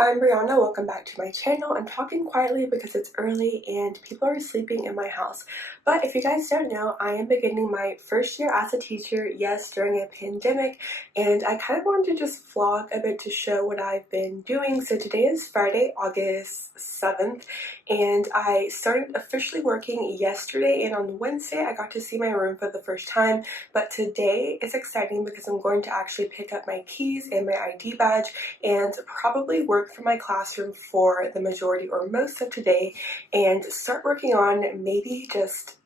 I'm Brianna. Welcome back to my channel. I'm talking quietly because it's early and people are sleeping in my house. But if you guys don't know, I am beginning my first year as a teacher, yes, during a pandemic, and I kind of wanted to just vlog a bit to show what I've been doing. So today is Friday, August 7th, and I started officially working yesterday, and on Wednesday I got to see my room for the first time. But today is exciting because I'm going to actually pick up my keys and my ID badge and probably work from my classroom for the majority or most of today and start working on maybe just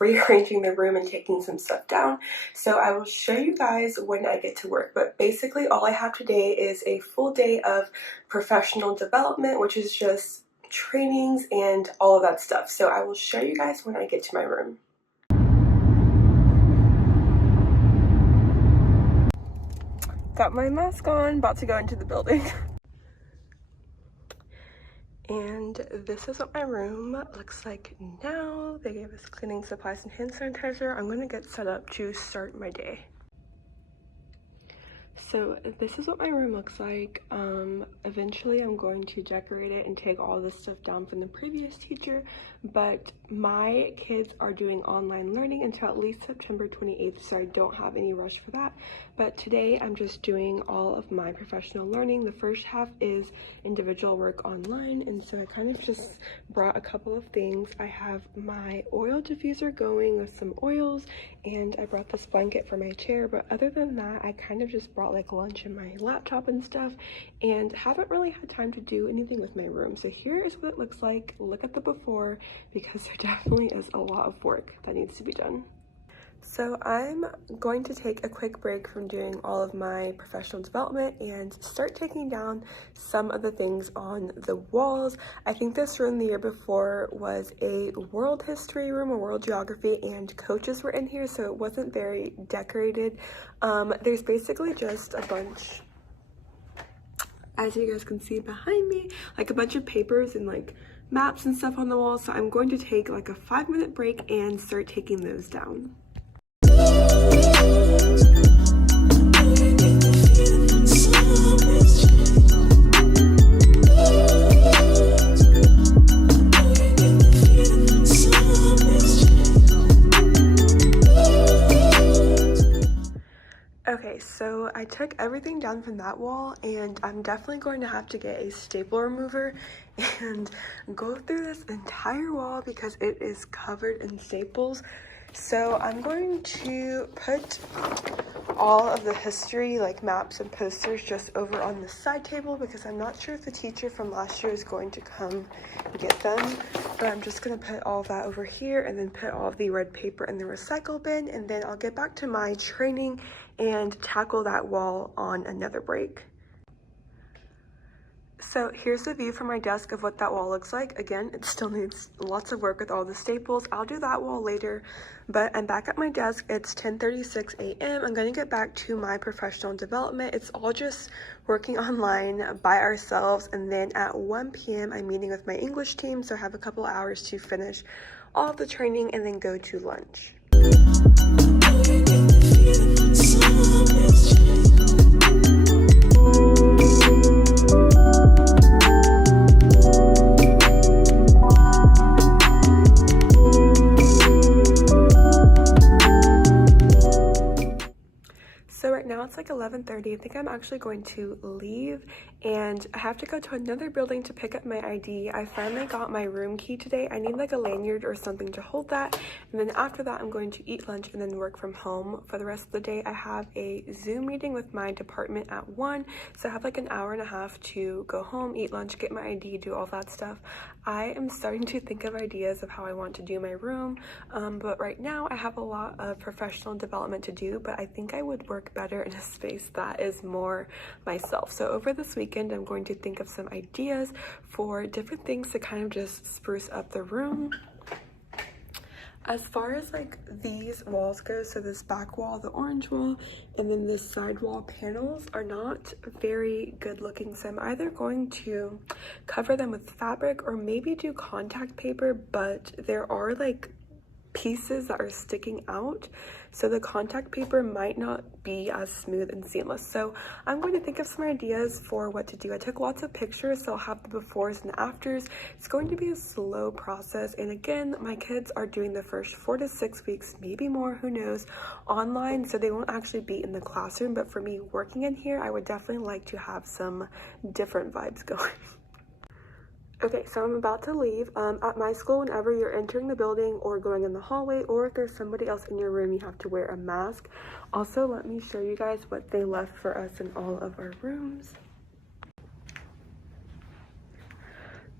rearranging the room and taking some stuff down. So I will show you guys when I get to work, but basically all I have today is a full day of professional development, which is just trainings and all of that stuff. So I will show you guys when I get to my room. Got my mask on, about to go into the building. And this is what my room looks like now. They gave us cleaning supplies and hand sanitizer. I'm gonna get set up to start my day. So this is what my room looks like. Eventually I'm going to decorate it and take all this stuff down from the previous teacher, but my kids are doing online learning until at least September 28th, so I don't have any rush for that. But today I'm just doing all of my professional learning. The first half is individual work online, and so I kind of just brought a couple of things. I have my oil diffuser going with some oils, and I brought this blanket for my chair, but other than that I kind of just brought like lunch and my laptop and stuff, and haven't really had time to do anything with my room. So here is what it looks like. Look at the before, because there definitely is a lot of work that needs to be done. So I'm going to take a quick break from doing all of my professional development and start taking down some of the things on the walls. I think this room the year before was a world history room, or world geography, and coaches were in here, so it wasn't very decorated. There's basically just a bunch, as you guys can see behind me, like a bunch of papers and like maps and stuff on the wall. So I'm going to take like a 5-minute break and start taking those down. Okay, so I took everything down from that wall, and I'm definitely going to have to get a staple remover and go through this entire wall because it is covered in staples. So I'm going to put all of the history, like maps and posters, just over on the side table because I'm not sure if the teacher from last year is going to come get them. But I'm just going to put all of that over here and then put all of the red paper in the recycle bin, and then I'll get back to my training and tackle that wall on another break. So here's the view from my desk of what that wall looks like. Again, it still needs lots of work with all the staples. I'll do that wall later, but I'm back at my desk. It's 10:36 a.m. I'm going to get back to my professional development. It's all just working online by ourselves, and then at 1 p.m. I'm meeting with my English team, so I have a couple hours to finish all of the training and then go to lunch. So right now it's like 11:30. I think I'm actually going to leave, and I have to go to another building to pick up my ID. I finally got my room key today. I need like a lanyard or something to hold that, and then after that I'm going to eat lunch and then work from home for the rest of the day. I have a Zoom meeting with my department at 1, so I have like an hour and a half to go home, eat lunch, get my ID, do all that stuff. I am starting to think of ideas of how I want to do my room, but right now I have a lot of professional development to do, but I think I would work better in a space that is more myself. So over this weekend I'm going to think of some ideas for different things to kind of just spruce up the room. As far as like these walls go, so this back wall, the orange wall, and then this side wall panels are not very good looking, so I'm either going to cover them with fabric or maybe do contact paper, but there are like pieces that are sticking out, so the contact paper might not be as smooth and seamless. So I'm going to think of some ideas for what to do. I took lots of pictures, so I'll have the befores and afters. It's going to be a slow process, and again, my kids are doing the first 4 to 6 weeks, maybe more, who knows, online, so they won't actually be in the classroom. But for me working in here, I would definitely like to have some different vibes going. Okay, so I'm about to leave. At my school, whenever you're entering the building or going in the hallway, or if there's somebody else in your room, you have to wear a mask. Also, let me show you guys what they left for us in all of our rooms.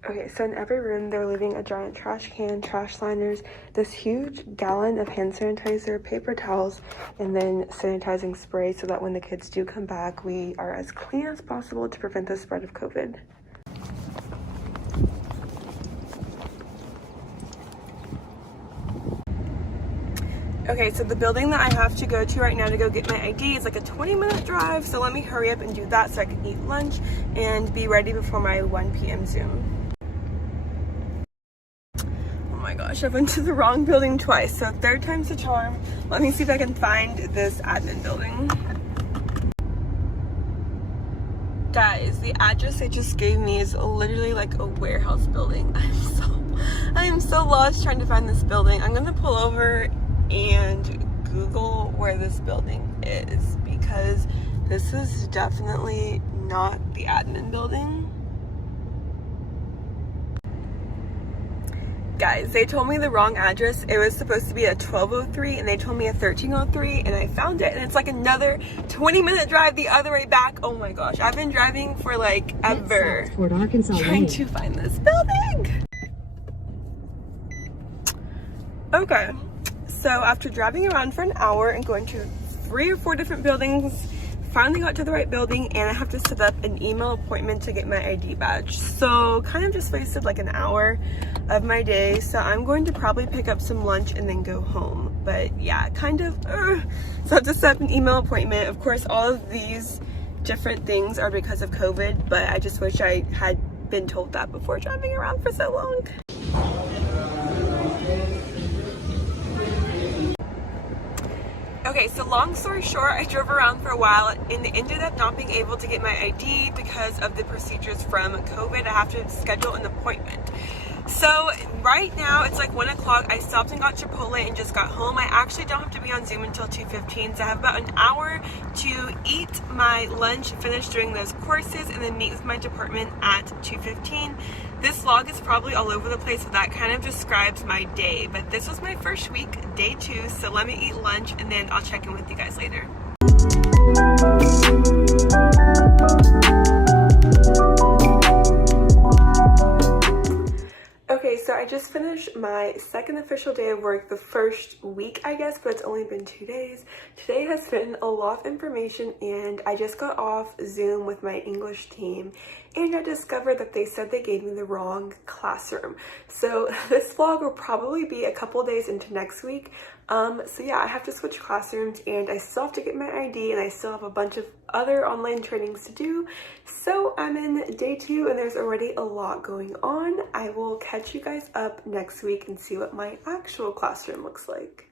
Okay, so in every room, they're leaving a giant trash can, trash liners, this huge gallon of hand sanitizer, paper towels, and then sanitizing spray so that when the kids do come back, we are as clean as possible to prevent the spread of COVID. Okay, so the building that I have to go to right now to go get my ID is like a 20-minute drive, so let me hurry up and do that so I can eat lunch and be ready before my 1 p.m. Zoom. Oh my gosh, I went to the wrong building twice, so third time's the charm. Let me see if I can find this admin building. Guys, the address they just gave me is literally like a warehouse building. I am so lost trying to find this building. I'm gonna pull over and Google where this building is, because this is definitely not the admin building. Guys, they told me the wrong address. It was supposed to be a 1203 and they told me a 1303, and I found it, and it's like another 20-minute drive the other way back. Oh my gosh, I've been driving for like ever trying to find this building. Okay, so after driving around for an hour and going to 3 or 4 different buildings, finally got to the right building, and I have to set up an email appointment to get my ID badge. So kind of just wasted like an hour of my day. So I'm going to probably pick up some lunch and then go home. But yeah, kind of, so I have to set up an email appointment. Of course, all of these different things are because of COVID, but I just wish I had been told that before driving around for so long. Okay, so long story short, I drove around for a while and ended up not being able to get my ID because of the procedures from COVID. I have to schedule an appointment. So right now it's like 1 o'clock. I stopped and got Chipotle and just got home. I actually don't have to be on Zoom until 2:15, so I have about an hour to eat my lunch, finish doing those courses, and then meet with my department at 2:15. This vlog is probably all over the place, but that kind of describes my day. But this was my first week, day 2, so let me eat lunch and then I'll check in with you guys later. Okay, so I just finished my second official day of work, the first week, I guess, but it's only been 2 days. Today has been a lot of information, and I just got off Zoom with my English team, and I discovered that they said they gave me the wrong classroom. So this vlog will probably be a couple days into next week. So yeah, I have to switch classrooms, and I still have to get my ID, and I still have a bunch of other online trainings to do. So I'm in day 2, and there's already a lot going on. I will catch you guys up next week and see what my actual classroom looks like.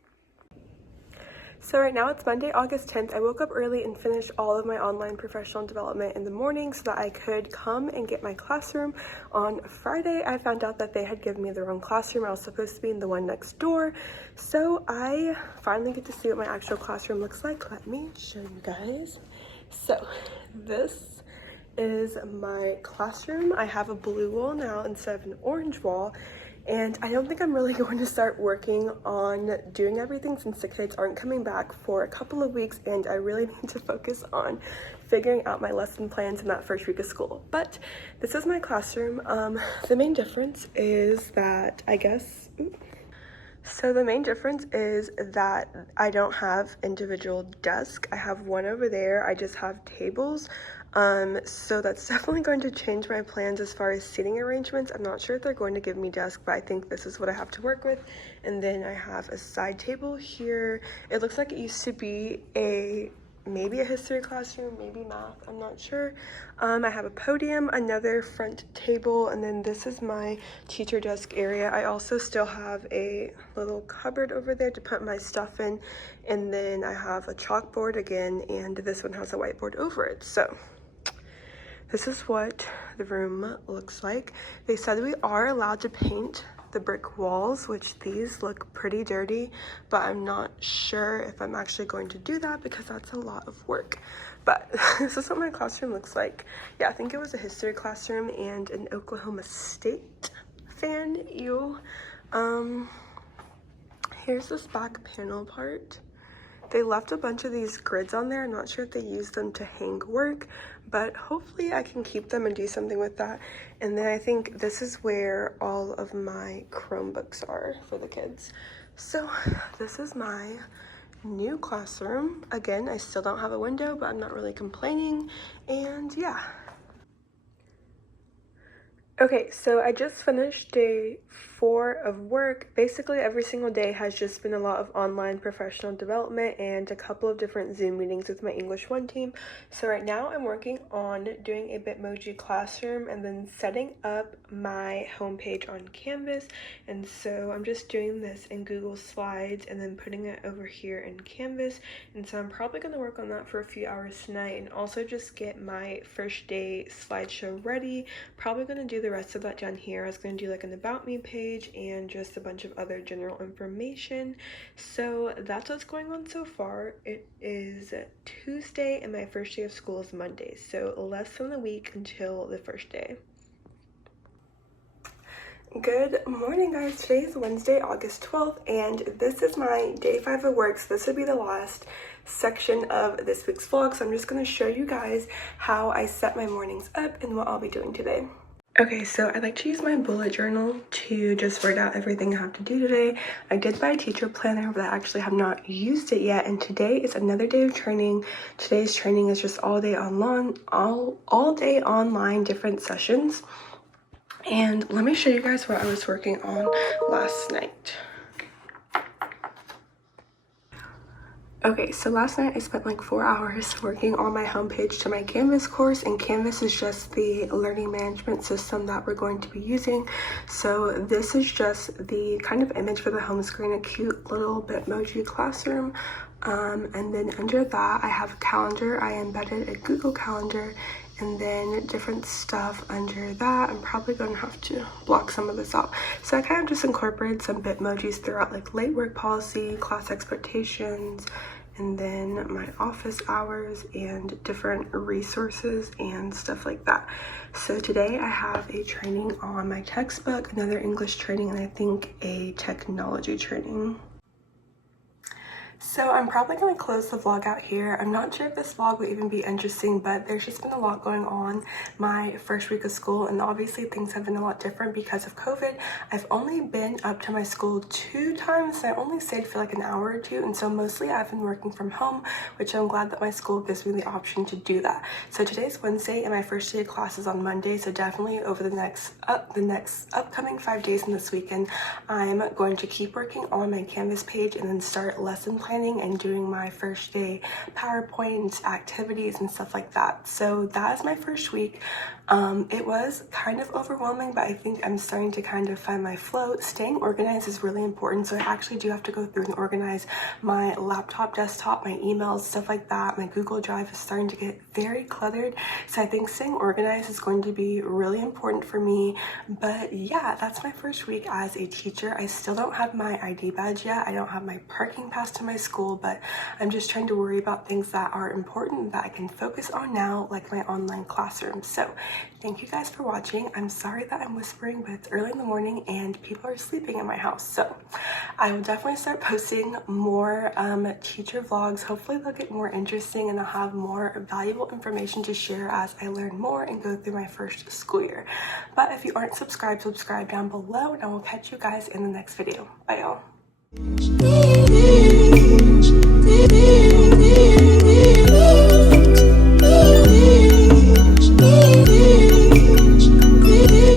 So right now it's Monday, August 10th. I woke up early and finished all of my online professional development in the morning so that I could come and get my classroom. On Friday, I found out that they had given me the wrong classroom. I was supposed to be in the one next door. So I finally get to see what my actual classroom looks like. Let me show you guys. So this is my classroom. I have a blue wall now instead of an orange wall. And I don't think I'm really going to start working on doing everything since the kids aren't coming back for a couple of weeks, and I really need to focus on figuring out my lesson plans in that first week of school. But this is my classroom. The main difference is that the main difference is that I don't have individual desks. I have one over there. I just have tables. So that's definitely going to change my plans as far as seating arrangements. I'm not sure if they're going to give me desks, but I think this is what I have to work with. And then I have a side table here. It looks like it used to be a maybe a history classroom, maybe math, I'm not sure. I have a podium, another front table, and then this is my teacher desk area. I also still have a little cupboard over there to put my stuff in, and then I have a chalkboard again, and this one has a whiteboard over it. So this is what the room looks like. They said we are allowed to paint the brick walls, which these look pretty dirty, but I'm not sure if I'm actually going to do that because that's a lot of work. But this is what my classroom looks like. Yeah, I think it was a history classroom and an Oklahoma State fan. Here's this back panel part. They left a bunch of these grids on there. I'm not sure if they used them to hang work, but hopefully I can keep them and do something with that. And then I think this is where all of my Chromebooks are for the kids. So this is my new classroom. Again, I still don't have a window, but I'm not really complaining. And yeah. Okay, so I just finished day 4 of work. Basically, every single day has just been a lot of online professional development and a couple of different Zoom meetings with my English 1 team. So right now I'm working on doing a Bitmoji classroom and then setting up my homepage on Canvas. And so I'm just doing this in Google Slides and then putting it over here in Canvas. And so I'm probably going to work on that for a few hours tonight and also just get my first day slideshow ready. Probably going to do the rest of that down here. I was going to do like an about me page and just a bunch of other general information. So that's what's going on so far. It is Tuesday and my first day of school is Monday, so less than a week until the first day. Good morning, guys. Today is Wednesday, August 12th, and this is my day 5 of work. So this would be the last section of this week's vlog. So I'm just going to show you guys how I set my mornings up and what I'll be doing today. Okay, so I like to use my bullet journal to just write out everything I have to do today. I did buy a teacher planner, but I actually have not used it yet. And today is another day of training. Today's training is just all day online, different sessions. And let me show you guys what I was working on last night. Okay, so last night I spent like 4 hours working on my homepage to my Canvas course, and Canvas is just the learning management system that we're going to be using. So this is just the kind of image for the home screen, a cute little Bitmoji classroom. And then under that I have a calendar. I embedded a Google Calendar and then different stuff under that. I'm probably going to have to block some of this out. So I kind of just incorporated some Bitmojis throughout, like late work policy, class expectations, and then my office hours and different resources and stuff like that. So today I have a training on my textbook, another English training, and I think a technology training. So I'm probably going to close the vlog out here. I'm not sure if this vlog will even be interesting, but there's just been a lot going on my first week of school, and obviously things have been a lot different because of COVID. I've only been up to my school 2 times, and I only stayed for like an hour or 2, and so mostly I've been working from home, which I'm glad that my school gives me the option to do that. So today's Wednesday and my first day of class is on Monday, so definitely over the next upcoming 5 days and this weekend, I'm going to keep working on my Canvas page and then start lesson planning and doing my first day PowerPoint activities and stuff like that. So that is my first week. It was kind of overwhelming, but I think I'm starting to kind of find my flow. Staying organized is really important, so I actually do have to go through and organize my laptop, desktop, my emails, stuff like that. My Google Drive is starting to get very cluttered, so I think staying organized is going to be really important for me. But yeah, that's my first week as a teacher. I still don't have my ID badge yet. I don't have my parking pass to my school, but I'm just trying to worry about things that are important that I can focus on now, like my online classroom. So thank you guys for watching. I'm sorry that I'm whispering, but it's early in the morning and people are sleeping in my house. So I will definitely start posting more teacher vlogs. Hopefully they'll get more interesting and I'll have more valuable information to share as I learn more and go through my first school year. But if you aren't subscribed, subscribe down below, and I will catch you guys in the next video. Bye y'all.